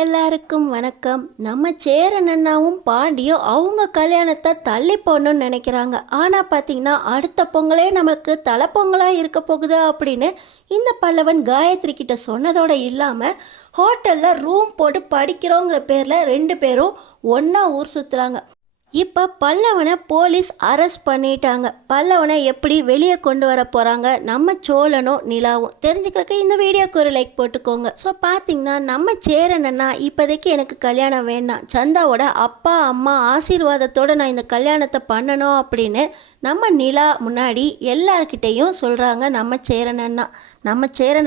எல்லாருக்கும் வணக்கம். நம்ம சேரன் அண்ணாவும் பாண்டியும் அவங்க கல்யாணத்தை தள்ளி போடணும்னு நினைக்கிறாங்க. ஆனால் பார்த்தீங்கன்னா அடுத்த பொங்கலே நம்மளுக்கு தலைப்பொங்கலாக இருக்க போகுது அப்படின்னு இந்த பல்லவன் காயத்ரி கிட்ட சொன்னதோடு இல்லாமல் ஹோட்டலில் ரூம் போட்டு படிக்கிறோங்கிற பேரில் ரெண்டு பேரும் ஒன்றா ஊர் சுற்றுறாங்க. இப்போ பல்லவனை போலீஸ் அரெஸ்ட் பண்ணிட்டாங்க. பல்லவனை எப்படி வெளியே கொண்டு வர போகிறாங்க நம்ம சோழனும் நிலாவும் தெரிஞ்சுக்கிறதுக்கு இந்த வீடியோக்கு ஒரு லைக் போட்டுக்கோங்க. ஸோ பார்த்தீங்கன்னா நம்ம சேரனன்னா இப்போதைக்கு எனக்கு கல்யாணம் வேண்டாம், சந்தாவோட அப்பா அம்மா ஆசீர்வாதத்தோடு நான் இந்த கல்யாணத்தை பண்ணணும் அப்படின்னு நம்ம நிலா முன்னாடி எல்லார்கிட்டையும் சொல்கிறாங்க. நம்ம சேரன்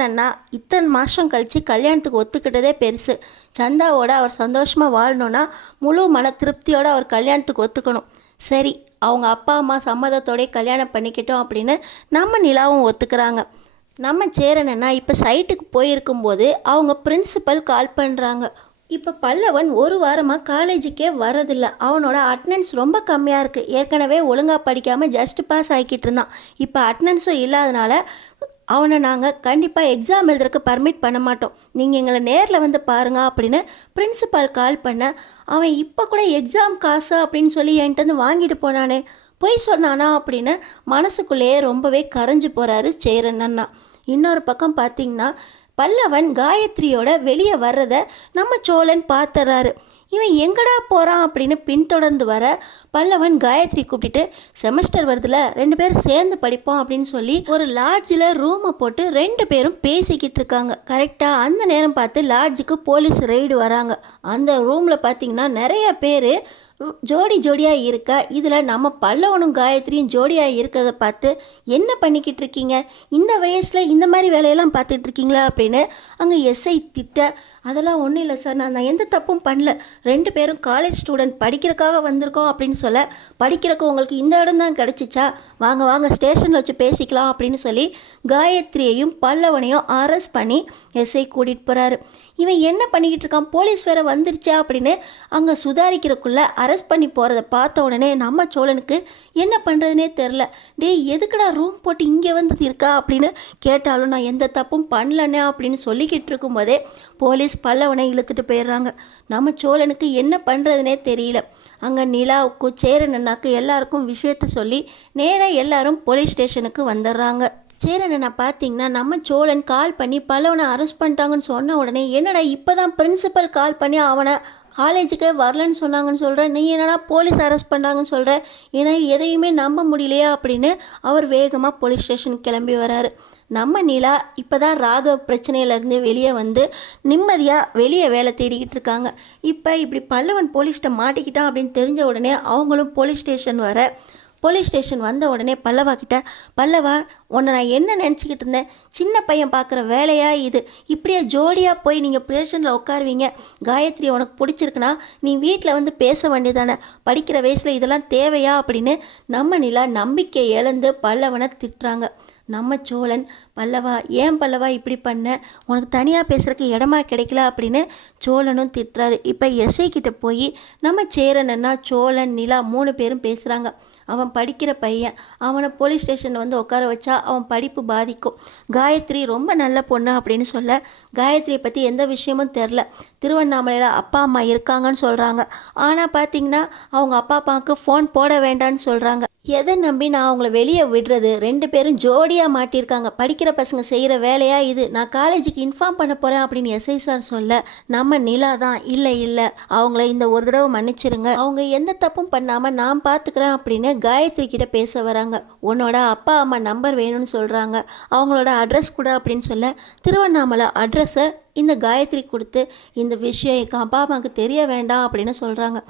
அண்ணா இத்தனை மாதம் கழித்து கல்யாணத்துக்கு ஒத்துக்கிட்டதே பெருசு. சந்தாவோட அவர் சந்தோஷமாக வாழணுன்னா முழு மன திருப்தியோடு அவர் கல்யாணத்துக்கு ஒத்துக்கணும். சரி, அவங்க அப்பா அம்மா சம்மதத்தோடய கல்யாணம் பண்ணிக்கிட்டோம் அப்படின்னு நம்ம நிலாவும் ஒத்துக்கிறாங்க. நம்ம சேரன் அண்ணா இப்போ சைட்டுக்கு போயிருக்கும்போது அவங்க பிரின்சிபல் கால் பண்ணுறாங்க. இப்போ பல்லவன் ஒரு வாரமாக காலேஜுக்கே வரதில்லை. அவனோட அட்டனன்ஸ் ரொம்ப கம்மியாக இருக்குது. ஏற்கனவே ஒழுங்காக படிக்காமல் ஜஸ்ட் பாஸ் ஆகிக்கிட்டு இருந்தான். இப்போ அட்டனன்ஸும் இல்லாதனால அவனை நாங்கள் கண்டிப்பாக எக்ஸாம் எழுதுறதுக்கு பர்மிட் பண்ண மாட்டோம், நீங்கள் எங்களை நேரில் வந்து பாருங்க அப்படின்னு பிரின்சிபால் கால் பண்ண, அவன் இப்போ கூட எக்ஸாம் காசு அப்படின்னு சொல்லி என்கிட்ட வாங்கிட்டு போனானே, பொய் சொன்னானா அப்படின்னு மனசுக்குள்ளேயே ரொம்பவே கரைஞ்சு போகிறாரு சேரன் அண்ணா. இன்னொரு பக்கம் பார்த்திங்கன்னா பல்லவன் காயத்ரியோட வெளியே வர்றதை நம்ம சோழன் பார்த்துறாரு. இவன் எங்கடா போகிறான் அப்படின்னு பின்தொடர்ந்து வர பல்லவன் காயத்ரி கூப்பிட்டுட்டு, செமஸ்டர் வருதுல ரெண்டு பேரும் சேர்ந்து படிப்போம் அப்படின்னு சொல்லி ஒரு லாட்ஜில் ரூமை போட்டு ரெண்டு பேரும் பேசிக்கிட்டு இருக்காங்க. கரெக்டாக அந்த நேரம் பார்த்து லாட்ஜுக்கு போலீஸ் ரெய்டு வராங்க. அந்த ரூமில் பார்த்திங்கன்னா நிறைய பேர் ஜோடியாக இருக்கா. இதில் நம்ம பல்லவனும் காயத்ரியும் ஜோடியாக இருக்கிறத பார்த்து என்ன பண்ணிக்கிட்டு இருக்கீங்க, இந்த வயசில் இந்த மாதிரி வேலையெல்லாம் பார்த்துட்டு இருக்கீங்களா அப்படின்னு அங்கே எஸ்ஐ திட்ட, அதெல்லாம் ஒன்றும் இல்லை சார், நான் எந்த தப்பும் பண்ணல, ரெண்டு பேரும் காலேஜ் ஸ்டூடெண்ட் படிக்கிறதுக்காக வந்திருக்கோம் அப்படின்னு சொல்ல, படிக்கிறக்கு உங்களுக்கு இந்த இடம் தான் கிடச்சிச்சா, வாங்க வாங்க ஸ்டேஷனில் வச்சு பேசிக்கலாம் அப்படின்னு சொல்லி காயத்ரியையும் பல்லவனையும் அரெஸ்ட் பண்ணி எஸ்ஐ கூட்டிகிட்டு போகிறாரு. இவன் என்ன பண்ணிக்கிட்டு இருக்கான், போலீஸ் வேறு வந்துருச்சா அப்படின்னு அங்கே சுதாரிக்கிறக்குள்ளே அரெஸ்ட் பண்ணி போகிறத பார்த்த உடனே நம்ம சோழனுக்கு என்ன பண்ணுறதுனே தெரில. டேய் எதுக்குடா ரூம் போட்டு இங்கே வந்து இருக்கா அப்படின்னு கேட்டாலும் நான் எந்த தப்பும் பண்ணலண்ணே அப்படின்னு சொல்லிக்கிட்டு இருக்கும்போதே போலீஸ் பல்லவனை இழுத்துட்டு போயிடுறாங்க. நம்ம சோழனுக்கு என்ன பண்ணுறதுனே தெரியல. அங்கே நிலாவுக்கு சேரன் அண்ணாக்கு எல்லாருக்கும் விஷயத்த சொல்லி நேராக எல்லாரும் போலீஸ் ஸ்டேஷனுக்கு வந்துடுறாங்க. சேரன் அண்ணா பார்த்தீங்கன்னா நம்ம சோழன் கால் பண்ணி பல்லவனை அரெஸ்ட் பண்ணிட்டாங்கன்னு சொன்ன உடனே, என்னடா இப்போ தான் பிரின்சிபல் கால் பண்ணி அவனை காலேஜுக்கே வரலன்னு சொன்னாங்கன்னு சொல்கிறேன், நீ என்னடா போலீஸ் அரெஸ்ட் பண்ணாங்கன்னு சொல்கிற, ஏன்னா எதையுமே நம்ப முடியலையா அப்படின்னு அவர் வேகமாக போலீஸ் ஸ்டேஷனுக்கு கிளம்பி வராரு. நம்ம நிலா இப்போ தான் ராகவ் பிரச்சனையிலேருந்து வெளியே வந்து நிம்மதியாக வெளியே வேலை தேடிக்கிட்டு இருக்காங்க. இப்போ இப்படி பல்லவன் போலீஸ்கிட்ட மாட்டிக்கிட்டான் அப்படின்னு தெரிஞ்ச உடனே அவங்களும் போலீஸ் ஸ்டேஷன் வந்த உடனே பல்லவா கிட்ட, பல்லவா உன்னை நான் என்ன நினச்சிக்கிட்டு இருந்தேன், சின்ன பையன் பார்க்குற வேலையா இது, இப்படியே ஜோடியாக போய் நீங்கள் ஸ்டேஷனில் உட்காருவீங்க, காயத்ரி உனக்கு பிடிச்சிருக்குன்னா நீ வீட்டில் வந்து பேச வேண்டியதானே, படிக்கிற வயசில் இதெல்லாம் தேவையா அப்படின்னு நம்ம நிலா நம்பிக்கை இழந்து பல்லவனை திட்டுறாங்க. நம்ம சோழன், பல்லவா ஏன் பல்லவா இப்படி பண்ண, உனக்கு தனியாக பேசுகிறதுக்கு இடமா கிடைக்கல அப்படின்னு சோழனும் திட்டுறாரு. இப்போ எஸ்ஐ கிட்ட போய் நம்ம சேரன் அண்ணா சோழன் நிலா 3 பேரும் பேசுகிறாங்க. அவன் படிக்கிற பையன், அவனை போலீஸ் ஸ்டேஷனில் வந்து உட்கார வச்சா அவன் படிப்பு பாதிக்கும், காயத்ரி ரொம்ப நல்ல பொண்ணு அப்படின்னு சொல்ல, காயத்ரியை பற்றி எந்த விஷயமும் தெரில, திருவண்ணாமலையில் அப்பா அம்மா இருக்காங்கன்னு சொல்கிறாங்க, ஆனால் பார்த்தீங்கன்னா அவங்க அப்பா அம்மாவுக்கு ஃபோன் போட வேண்டான்னு சொல்கிறாங்க. எதை நம்பி நான் அவங்கள வெளியே விடுறது, ரெண்டு பேரும் ஜோடியாக மாட்டியிருக்காங்க, படிக்கிற பசங்க செய்கிற வேலையா இது, நான் காலேஜுக்கு இன்ஃபார்ம் பண்ண போகிறேன் அப்படின்னு எஸ்ஐ சார் சொல்ல, நம்ம நிலா தான் இல்லை அவங்கள இந்த ஒரு தடவை மன்னிச்சிருங்க, அவங்க எந்த தப்பும் பண்ணாமல் நான் பார்த்துக்கிறேன் அப்படின்னு காயத்ரி கிட்ட பேச வராங்க. உன்னோட அப்பா அம்மா நம்பர் வேணும்னு சொல்கிறாங்க, அவங்களோட அட்ரஸ் கூட அப்படின்னு சொல்ல, திருவண்ணாமலை அட்ரஸை இந்த காயத்ரி கொடுத்து இந்த விஷயம் எங்கள் அப்பா அம்மாவுக்கு தெரிய வேண்டாம் அப்படின்னு சொல்கிறாங்க.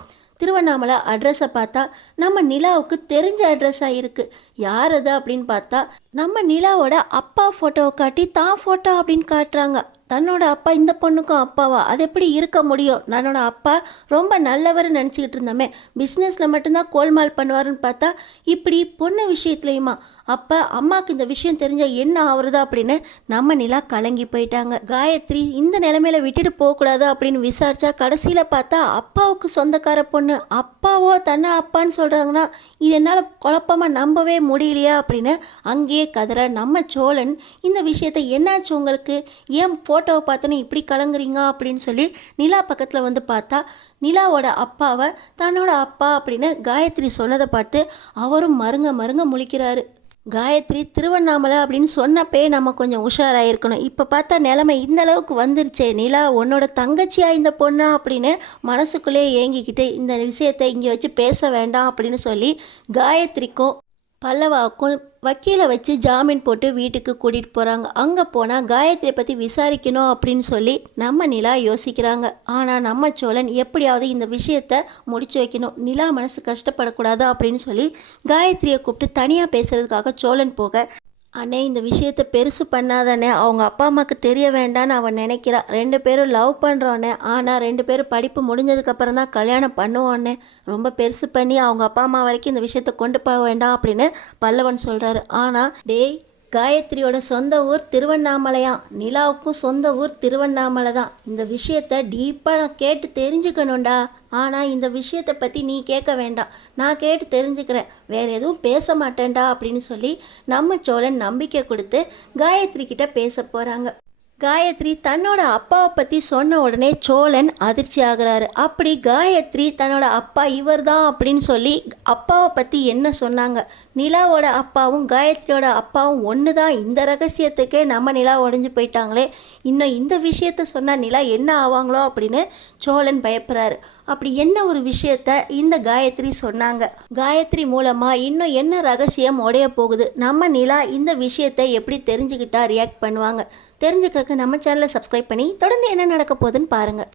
திருவண்ணாமலை அட்ரஸை பார்த்தா நம்ம நிலாவுக்கு தெரிஞ்ச அட்ரஸாக இருக்குது. யார் அது அப்படின்னு பார்த்தா நம்ம நிலாவோட அப்பா ஃபோட்டோவை காட்டி தான் ஃபோட்டோ அப்படின்னு காட்டுறாங்க. தன்னோட அப்பா இந்த பொண்ணுக்கும் அப்பாவா, அது எப்படி இருக்க முடியும், தன்னோட அப்பா ரொம்ப நல்லவர்னு நினச்சிக்கிட்டு இருந்தோமே, பிஸ்னஸில் மட்டும்தான் கோல்மால் பண்ணுவாருன்னு பார்த்தா இப்படி பொண்ணு விஷயத்துலையுமா, அப்போ அம்மாவுக்கு இந்த விஷயம் தெரிஞ்சால் என்ன ஆகுறது அப்படின்னு நம்ம நிலா கலங்கி போயிட்டாங்க. காயத்ரி இந்த நிலைமையில விட்டுட்டு போகக்கூடாது அப்படின்னு விசாரிச்சா கடைசியில் பார்த்தா அப்பாவுக்கு சொந்தக்கார பொண்ணு, அப்பாவோ தன்னை அப்பான்னு சொல்கிறாங்கன்னா இது என்னால் குழப்பமாக நம்பவே முடியலையா அப்படின்னு அங்கேயே கதற நம்ம சோழன் இந்த விஷயத்தை என்னாச்சு உங்களுக்கு, ஏன் ஃபோட்டோவை பார்த்தோன்னே இப்படி கலங்குறீங்க அப்படின்னு சொல்லி நிலா பக்கத்தில் வந்து பார்த்தா நிலாவோட அப்பாவை தன்னோட அப்பா அப்படின்னு காயத்ரி சொன்னதை பார்த்து அவரும் மருங்க மருங்க முழிக்கிறாரு. காயத்ரி திருவண்ணாமலை அப்படின்னு சொன்னப்பே நம்ம கொஞ்சம் உஷாராயிருக்கணும். இப்போ பார்த்தா நிலைமை இந்த அளவுக்கு வந்துருச்சே, நிலா உன்னோட தங்கச்சியா இந்த பொண்ணா அப்படின்னு மனசுக்குள்ளே ஏங்கிக்கிட்டு இந்த விஷயத்தை இங்கே வச்சு பேச வேண்டாம் அப்படின்னு சொல்லி காயத்ரிக்கும் பல்லவாவுக்கும் வக்கீலை வச்சு ஜாமீன் போட்டு வீட்டுக்கு கூட்டிகிட்டு போகிறாங்க. அங்கே போனால் காயத்ரியை பற்றி விசாரிக்கணும் அப்படின்னு சொல்லி நம்ம நிலா யோசிக்கிறாங்க. ஆனால் நம்ம சோழன் எப்படியாவது இந்த விஷயத்தை முடிச்சு வைக்கணும், நிலா மனசு கஷ்டப்படக்கூடாது அப்படின்னு சொல்லி காயத்ரியை கூப்பிட்டு தனியாக பேசுகிறதுக்காக சோழன் போக, அண்ணே இந்த விஷயத்தை பெருசு பண்ணாதானே, அவங்க அப்பா அம்மாவுக்கு தெரிய வேண்டான்னு அவன் நினைக்கிறா. 2 பேரும் லவ் பண்ணுறோன்னே, ஆனால் 2 பேரும் படிப்பு முடிஞ்சதுக்கப்புறம் தான் கல்யாணம் பண்ணுவோன்னே, ரொம்ப பெருசு பண்ணி அவங்க அப்பா அம்மா வரைக்கும் இந்த விஷயத்தை கொண்டு போக வேண்டாம் அப்படின்னு பல்லவன் சொல்கிறாரு. ஆனால் டேய், காயத்ரியோட சொந்த ஊர் திருவண்ணாமலையாம், நிலாவுக்கும் சொந்த ஊர் திருவண்ணாமலை தான். இந்த விஷயத்த டீப்பாக நான் கேட்டு தெரிஞ்சுக்கணும்டா. ஆனால் இந்த விஷயத்தை பற்றி நீ கேட்க வேண்டாம், நான் கேட்டு தெரிஞ்சுக்கிறேன், வேறு எதுவும் பேச மாட்டேன்டா அப்படின்னு சொல்லி நம்ம சோழன் நம்பிக்கை கொடுத்து காயத்ரி கிட்ட பேச போகிறாங்க. காயத்ரி தன்னோட அப்பாவை பற்றி சொன்ன உடனே சோழன் அதிர்ச்சி ஆகிறாரு. அப்படி காயத்ரி தன்னோட அப்பா இவர் தான் அப்படின்னு சொல்லி அப்பாவை பற்றி என்ன சொன்னாங்க, நிலாவோட அப்பாவும் காயத்ரியோட அப்பாவும் ஒன்று தான், இந்த ரகசியத்துக்கே நம்ம நிலா உடஞ்சி போயிட்டாங்களே, இன்னும் இந்த விஷயத்த சொன்னால் நிலா என்ன ஆவாங்களோ அப்படின்னு சோழன் பயப்படுறாரு. அப்படி என்ன ஒரு விஷயத்த இந்த காயத்ரி சொன்னாங்க, காயத்ரி மூலமாக இன்னும் என்ன ரகசியம் உடைய போகுது, நம்ம நிலா இந்த விஷயத்தை எப்படி தெரிஞ்சுக்கிட்டா ரியாக்ட் பண்ணுவாங்க, தெரிஞ்சுக்கிறதுக்கு நம்ம சேனலை சப்ஸ்கிரைப் பண்ணி தொடர்ந்து என்ன நடக்க போகுதுன்னு பாருங்கள்.